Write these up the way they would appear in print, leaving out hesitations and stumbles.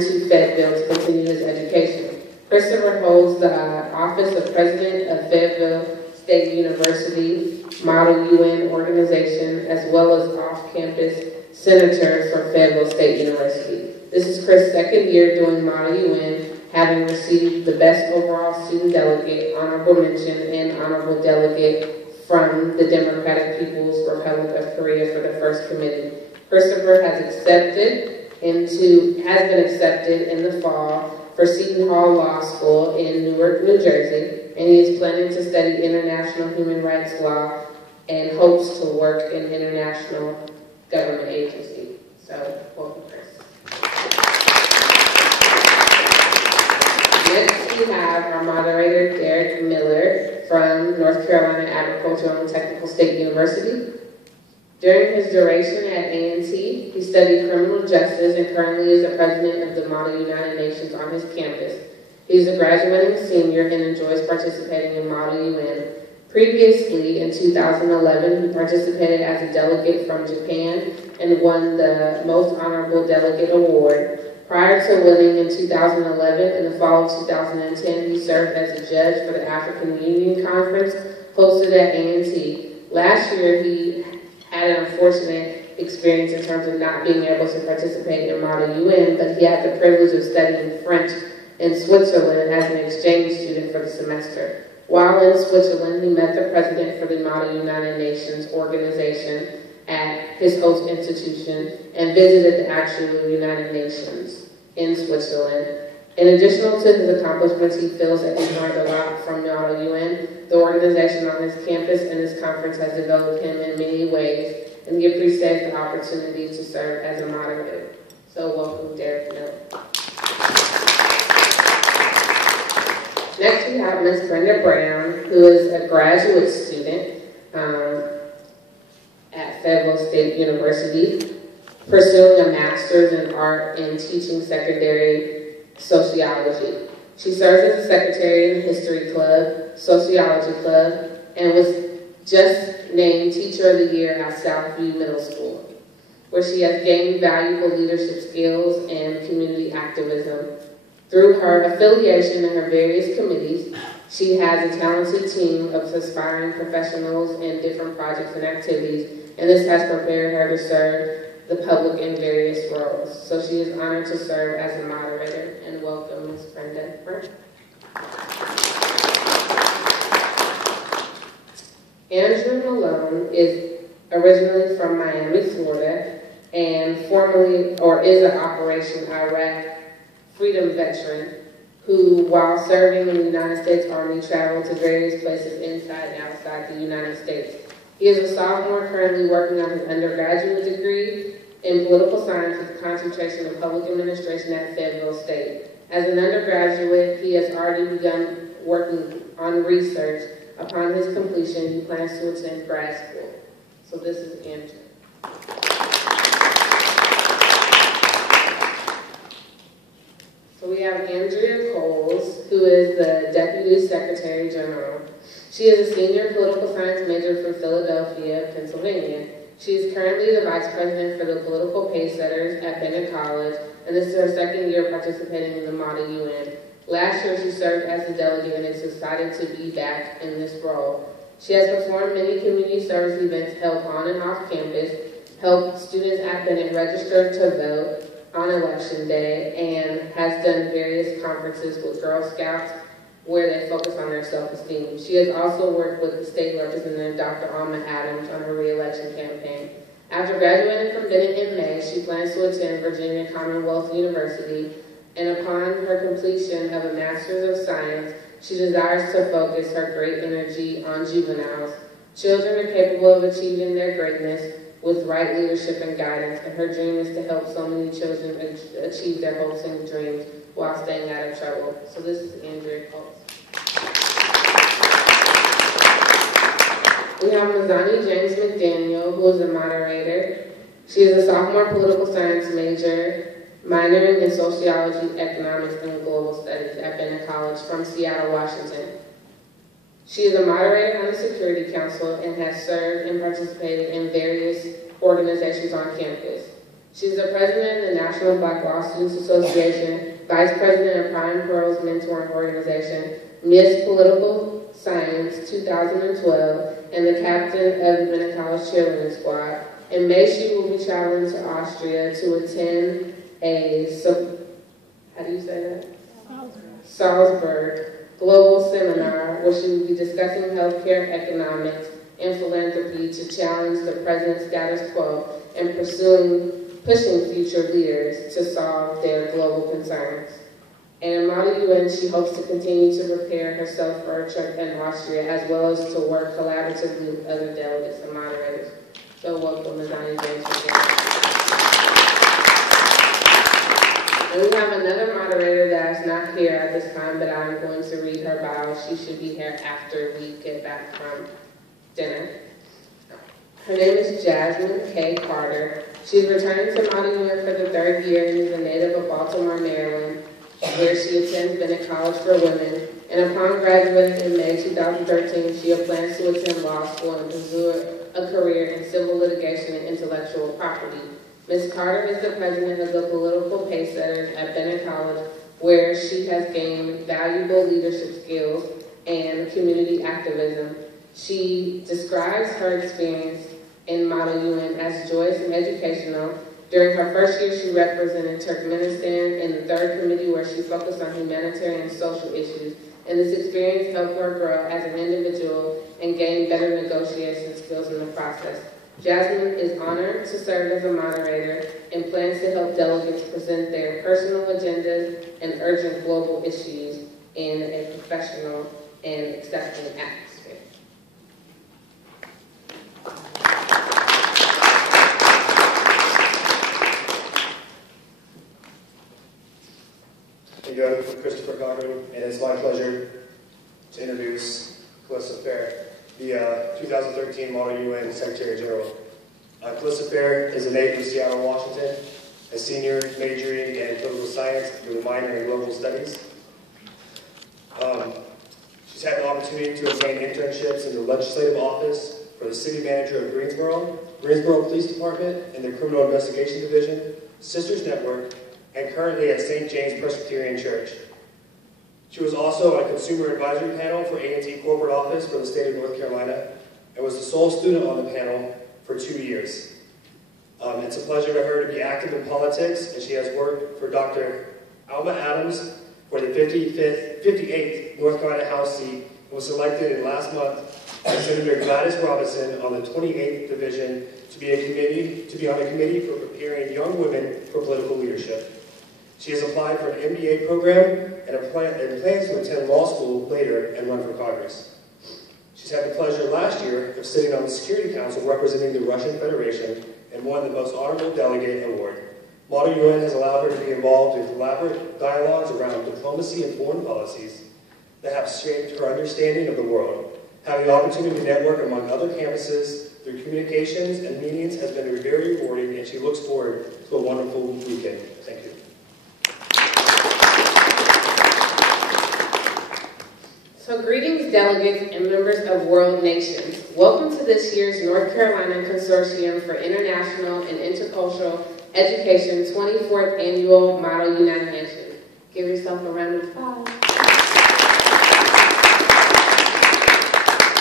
to Fayetteville to continue his education. Christopher holds the office of President of Fayetteville State University Model UN organization, as well as off-campus senator for Fayetteville State University. This is Chris' second year doing Model UN, having received the Best Overall Student Delegate, Honorable Mention, and Honorable Delegate from the Democratic People's Republic of Korea for the first committee. Christopher has been accepted in the fall for Seton Hall Law School in Newark, New Jersey, and he is planning to study international human rights law and hopes to work in international government agency. So, welcome, Chris. Next, we have our moderator, Derek Miller, from North Carolina Agricultural and Technical State University. During his duration at A&T, he studied criminal justice and currently is the president of the Model United Nations on his campus. He is a graduating senior and enjoys participating in Model UN. Previously, in 2011, he participated as a delegate from Japan and won the Most Honorable Delegate Award. Prior to winning in 2011, in the fall of 2010, he served as a judge for the African Union Conference hosted at A&T. Last year, he had an unfortunate experience in terms of not being able to participate in Model UN, but he had the privilege of studying French in Switzerland as an exchange student for the semester. While in Switzerland, he met the president for the Model United Nations organization at his host institution and visited the actual United Nations in Switzerland. In addition to his accomplishments, he feels that he's learned a lot from Model UN. The organization on his campus and his conference has developed him in many ways, and he appreciates the opportunity to serve as a moderator. So welcome, Derek Miller. Next, we have Ms. Brenda Brown, who is a graduate student at Fayetteville State University, pursuing a master's in art and teaching secondary sociology. She serves as a secretary in the History Club, Sociology Club, and was just named Teacher of the Year at Southview Middle School, where she has gained valuable leadership skills and community activism. Through her affiliation in her various committees, she has a talented team of aspiring professionals in different projects and activities, and this has prepared her to serve the public in various roles. So she is honored to serve as a moderator, and welcome Ms. Brenda Brown. Andrew Malone is originally from Miami, Florida, and is an Operation Iraq freedom veteran who, while serving in the United States Army, traveled to various places inside and outside the United States. He is a sophomore currently working on his undergraduate degree in political science with a concentration in public administration at Fayetteville State. As an undergraduate, he has already begun working on research. Upon his completion, he plans to attend grad school. So this is Andrew. So we have Andrea Coles, who is the Deputy Secretary General. She is a senior political science major from Philadelphia, Pennsylvania. She is currently the Vice President for the Political Pacesetters at Bennett College, and this is her second year participating in the Model UN. Last year, she served as a delegate and is excited to be back in this role. She has performed many community service events held on and off campus, helped students at Bennett register to vote on Election Day, and has done various conferences with Girl Scouts where they focus on their self-esteem. She has also worked with the state representative, Dr. Alma Adams, on her re-election campaign. After graduating from Bennett in May, she plans to attend Virginia Commonwealth University, and upon her completion of a Master's of Science, she desires to focus her great energy on juveniles. Children are capable of achieving their greatness with right leadership and guidance, and her dream is to help so many children achieve their hopes and dreams while staying out of trouble. So this is Andrea Coles. We have Mazani James McDaniel, who is a moderator. She is a sophomore political science major, minoring in sociology, economics, and global studies at Bennett College from Seattle, Washington. She is a moderator on the Security Council and has served and participated in various organizations on campus. She's the president of the National Black Law Students Association, vice president of Prime Pearls Mentoring Organization, Miss Political Science 2012, and the captain of the Bennett College Cheerleading Squad. In May, she will be traveling to Austria to attend a, how do you say that? Salzburg Global Seminar, where she will be discussing healthcare economics and philanthropy to challenge the present status quo and pushing future leaders to solve their global concerns. And in Model UN, she hopes to continue to prepare herself for a trip in Austria, as well as to work collaboratively with other delegates and moderators. So welcome, Ms. Ani James. And we have another moderator that's not here at this time, but I'm going to read her bio. She should be here after we get back from dinner. Her name is Jasmine K. Carter. She's returning to Model UN for the 3rd year and is a native of Baltimore, Maryland, where she attends Bennett College for Women. And upon graduating in May 2013, she plans to attend law school and pursue a career in civil litigation and intellectual property. Ms. Carter is the president of the Political Pacesetters at Bennett College, where she has gained valuable leadership skills and community activism. She describes her experience in Model UN as joyous and educational. During her first year, she represented Turkmenistan in the 3rd committee, where she focused on humanitarian and social issues. And this experience helped her grow as an individual and gain better negotiation skills in the process. Jasmine is honored to serve as a moderator and plans to help delegates present their personal agendas and urgent global issues in a professional and accepting atmosphere. Thank you, I'm Christopher Godwin, and it's my pleasure to introduce Calissa Fair, the 2013 Model UN Secretary General. Calissa Fair is a native of Seattle, Washington, a senior majoring in political science with a minor in global studies. She's had the opportunity to obtain internships in the legislative office for the city manager of Greensboro Police Department in the Criminal Investigation Division, Sisters Network, and currently at St. James Presbyterian Church. She was also on a consumer advisory panel for A&T Corporate Office for the state of North Carolina and was the sole student on the panel for 2 years. It's a pleasure for her to be active in politics, and she has worked for Dr. Alma Adams for the 58th North Carolina House seat and was selected in last month by Senator Gladys Robinson on the 28th Division to be on a committee for preparing young women for political leadership. She has applied for an MBA program and plans to attend law school later and run for Congress. She's had the pleasure last year of sitting on the Security Council representing the Russian Federation and won the Most Honorable Delegate Award. Model UN has allowed her to be involved in collaborative dialogues around diplomacy and foreign policies that have shaped her understanding of the world. Having the opportunity to network among other campuses through communications and meetings has been very rewarding, and she looks forward to a wonderful weekend. Thank you. So greetings, delegates and members of world nations. Welcome to this year's North Carolina Consortium for International and Intercultural Education 24th Annual Model United Nations. Give yourself a round of applause.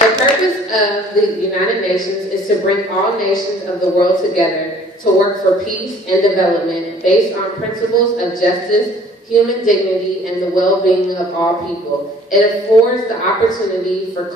The purpose of the United Nations is to bring all nations of the world together to work for peace and development based on principles of justice, human dignity, and the well-being of all people. It affords the opportunity for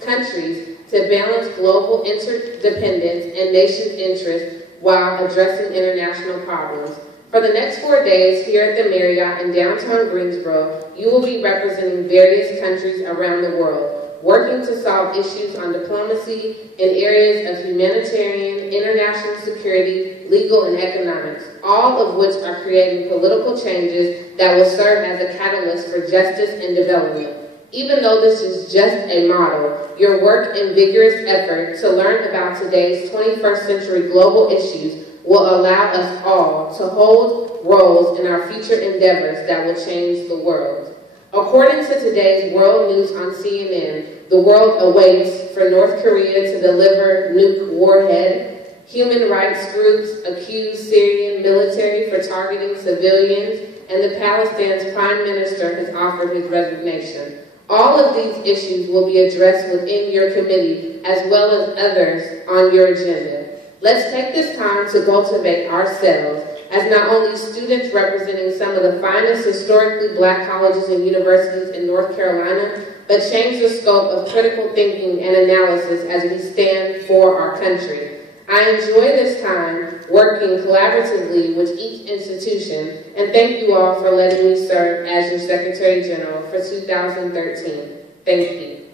countries to balance global interdependence and nation interests while addressing international problems. For the next 4 days here at the Marriott in downtown Greensboro, you will be representing various countries around the world, working to solve issues on diplomacy in areas of humanitarian, international security, legal, and economics, all of which are creating political changes that will serve as a catalyst for justice and development. Even though this is just a model, your work and vigorous effort to learn about today's 21st century global issues will allow us all to hold roles in our future endeavors that will change the world. According to today's world news on CNN, the world awaits for North Korea to deliver nuke warhead, Human rights groups accuse Syrian military for targeting civilians, and the Palestine's prime minister has offered his resignation. All of these issues will be addressed within your committee as well as others on your agenda. Let's take this time to cultivate ourselves as not only students representing some of the finest historically Black colleges and universities in North Carolina, but change the scope of critical thinking and analysis as we stand for our country. I enjoy this time working collaboratively with each institution, and thank you all for letting me serve as your Secretary General for 2013. Thank you.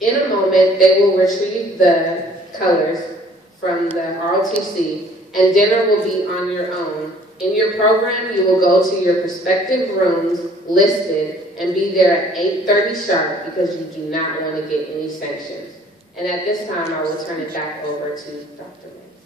In a moment, they will retrieve the colors from the ROTC, and dinner will be on your own. In your program, you will go to your respective rooms listed and be there at 8:30 sharp because you do not want to get any sanctions. And at this time, I will turn it back over to Dr. May.